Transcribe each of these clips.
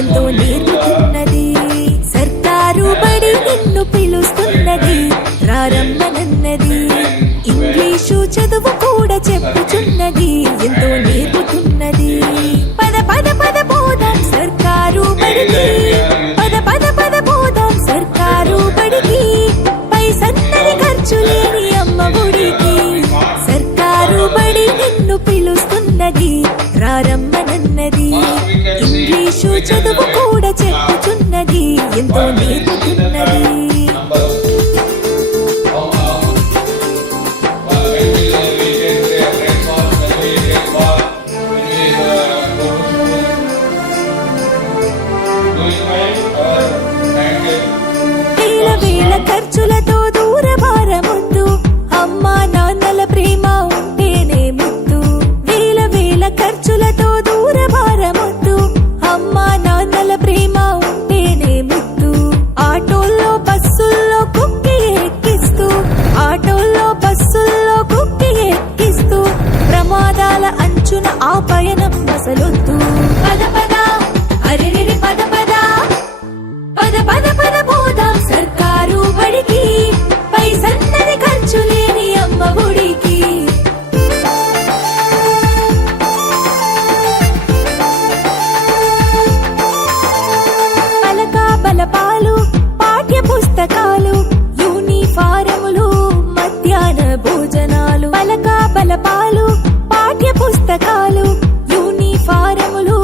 ఎంతో నేర్పుతున్నది. సర్కారు బడి నిన్ను పిలుస్తున్నది, రారమ్మనన్నది. ఇంగ్లీషు చదువు కూడా చెప్పుచున్నది, ఎంతో నేర్పుతున్నది. పద పద పద పోదాం సర్కారు బడికి, పద పద పద పోదాం సర్కారు బడికి. పైసన్నది ఖర్చు లేని అమ్మ ఒడికి. సర్కారు బడి నిన్ను పిలుస్తున్నది, రారమ్మనన్నది. ఇంగ్లీషు చదువు కూడా చెప్పుచున్నది, ఎంతో నేర్పుతున్నది. వేల వేల ఖర్చులతో దూర భారమొద్దు, అమ్మా నాన్నల ప్రేమ ఉంటేనే ముద్దు. వేల వేల ఖర్చులతో దూర భారమొద్దు, అమ్మా నాన్నల ప్రేమ ఉంటేనే ముద్దు. ఆటోల్లో బస్సుల్లో కుక్కి ఎక్కిస్తూ, ఆటోల్లో బస్సుల్లో కుక్కి ఎక్కిస్తూ, ప్రమాదాల అంచున ఆ పయనం అసలొద్దు. పద పద అరెరెరి పద పద, పద పద పద పోదాం సర్కారు బడికి. పైసన్నది ఖర్చు లేని అమ్మ ఒడికి. పలక బలపాలు, పాఠ్య పుస్తకాలు, యూనిఫారములు, మధ్యాహ్న భోజనాలు. పలక బలపాలు, పాఠ్య పుస్తకాలు, యూనిఫారములు,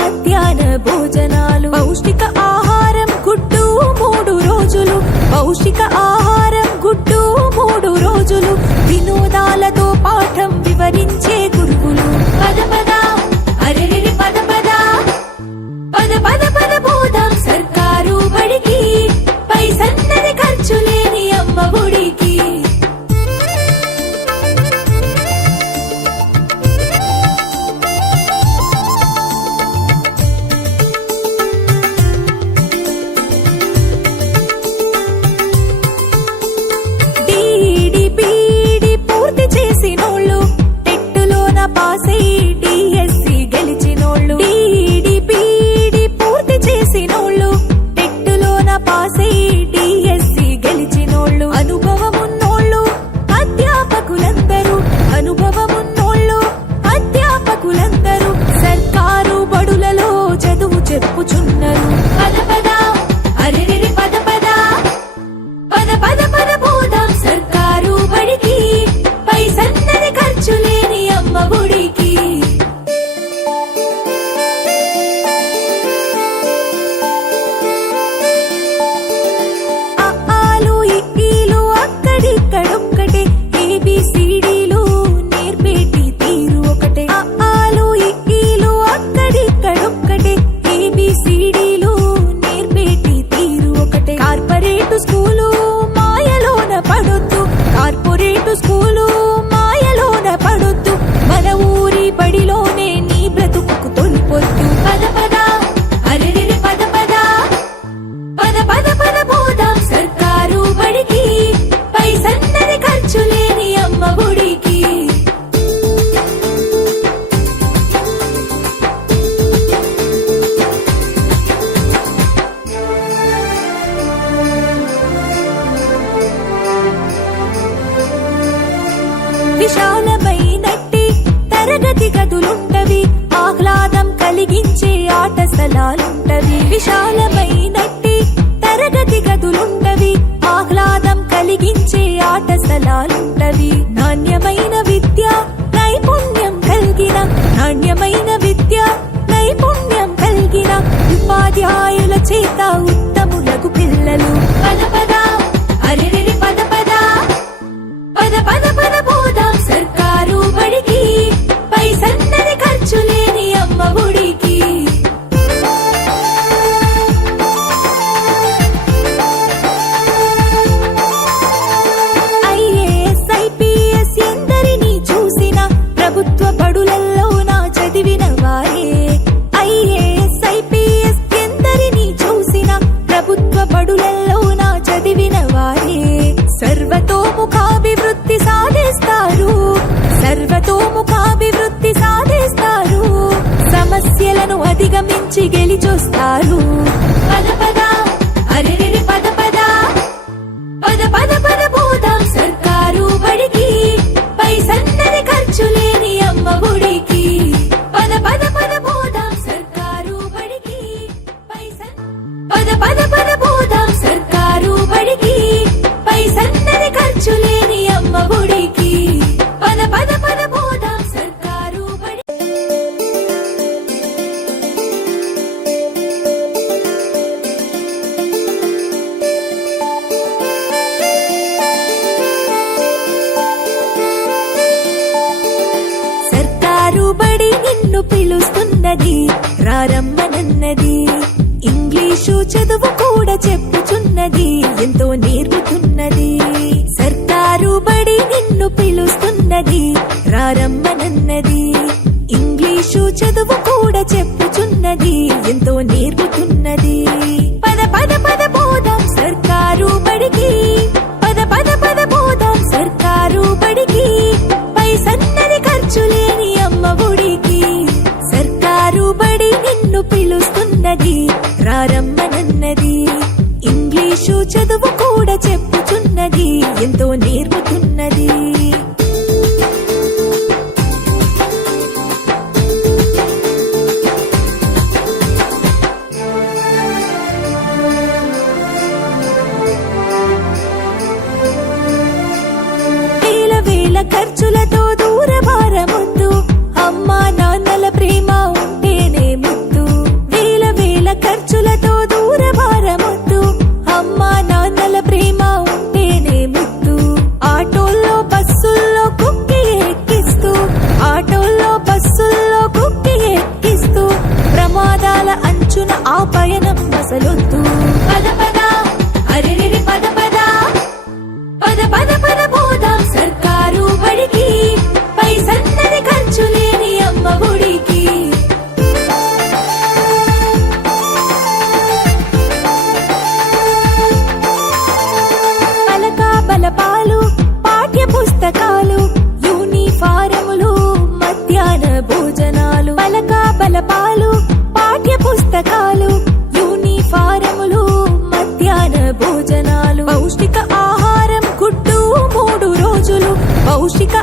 మధ్యాహ్న భోజనాలు. పౌష్టిక ఆహారం గుడ్డు 3 రోజులు, పౌష్టిక ఆహారం గుడ్డు 3 రోజులు. వినోదాలతో పాఠం వివరించే గురువులు. పద పద అరెరెరి పద పద, పద పద పద పోదాం సర్కారు బడికి. పైసన్నది ఖర్చు లేని అమ్మ ఒడికి. చెప్పుచున్నారు. పద పద అరెరెరి పద పద, పద పద పద పోదాం సర్కారు బడికి. పైసన్నది ఖర్చు లేని అమ్మ ఒడికి. ఆలు ఇక్కీలు అక్కడిక్కడొక్కటే, ఏబిసిడీలు నేర్పేటి తీరు ఒకటే. ఆలు ఇక్కీలు అక్కడిక్కడొక్కటే, ఏబిసిడీలు నేర్పేటి తీరు ఒకటే. కార్పొరేటు స్కూలు మాయలోన పడొద్దు, కార్పొరేటు స్కూలు మాయలోన పడొద్దు. మన ఊరి బడిలోనే నీ బ్రతుకు తొలిపొద్దు. పద పద అరెరెరి పద పద, పద పద పద పోదాం సర్కారు బడికి. పైసన్నది ఖర్చు లేని అమ్మ ఒడికి. విశాలమైనట్టి తరగతి గదులుంటవి, ఆహ్లాదం కలిగించే ఆట స్థలాలుంటవి. విశాలమైనట్టి తరగతి గదులుంటవి, ఆహ్లాదం కలిగించే ఆట స్థలాలుంటవి. నాణ్యమైన విద్య నైపుణ్యం కలిగిన, నాణ్యమైన విద్య నైపుణ్యం కలిగిన ఉపాధ్యాయుల చేత ఉత్తములకు పిల్లలు. పద పద అరెరెరి పద పద, పద పద పద పోదాం సర్కారు బడికి. పైసన్నది ఖర్చు లేని అమ్మ ఒడికి. ఐఏఎస్ ఐపీఎస్ ఎందరినీ చూసిన, ప్రభుత్వ బడులల్లో నా చదివిన వారే. ఐఏఎస్ ఐపీఎస్ ఎందరినీ నిన్ను పిలుస్తున్నది రారమ్మనన్నది. ఇంగ్లీషు చదువు కూడా చెప్పుచున్నది ఎంతో నేర్పుతున్నది. సర్కారు బడి నిన్ను పిలుస్తున్నది రారమ్మనన్నది. ఇంగ్లీషు చదువు కూడా చెప్పుచున్నది ఎంతో నేర్పుతున్నది. పద పద పద పోదాం సర్కారు బడికి, పద పద పద పోదాం సర్కారు బడికి. పైసన్నది ఖర్చు లేని అమ్మ ఒడికి. సర్కారు బడి నిన్ను పిలుస్తున్నది రారమ్మనన్నది. ఇంగ్లీషు చదువు కూడా చెప్పుచున్నది ఎంతో నేర్పుతున్నది. ఖర్చులతో దూరభారమొద్దు, అమ్మా నాన్నల ప్రేమ ఉంటేనే ముద్దు. వేల వేల ఖర్చులతో దూరభారమొద్దు, అమ్మా నాన్నల ప్రేమ ఉంటేనే ముద్దు. ఆటోల్లో బస్సుల్లో కుక్కి ఎక్కిస్తూ, ఆటోల్లో బస్సుల్లో కుక్కి ఎక్కిస్తూ ప్రమాదాల అంచున ఆ పయనం అసలొద్దు. పద పద అరెరెరి పద పద, పద పద పద పోదాం సర్కారు బడికి. పైసన్నది ఖర్చు లేని అమ్మ ఒడికి. పలక బలపాలు పాఠ్య పుస్తకాలు యూనిఫారములు మధ్యాహ్న భోజనాలు. పలక బలపాలు పాఠ్య పుస్తకాలు యూనిఫారములు మధ్యాహ్న భోజనాలు. పౌష్టిక ఆహారం గుడ్డు 3 రోజులు. పౌష్టిక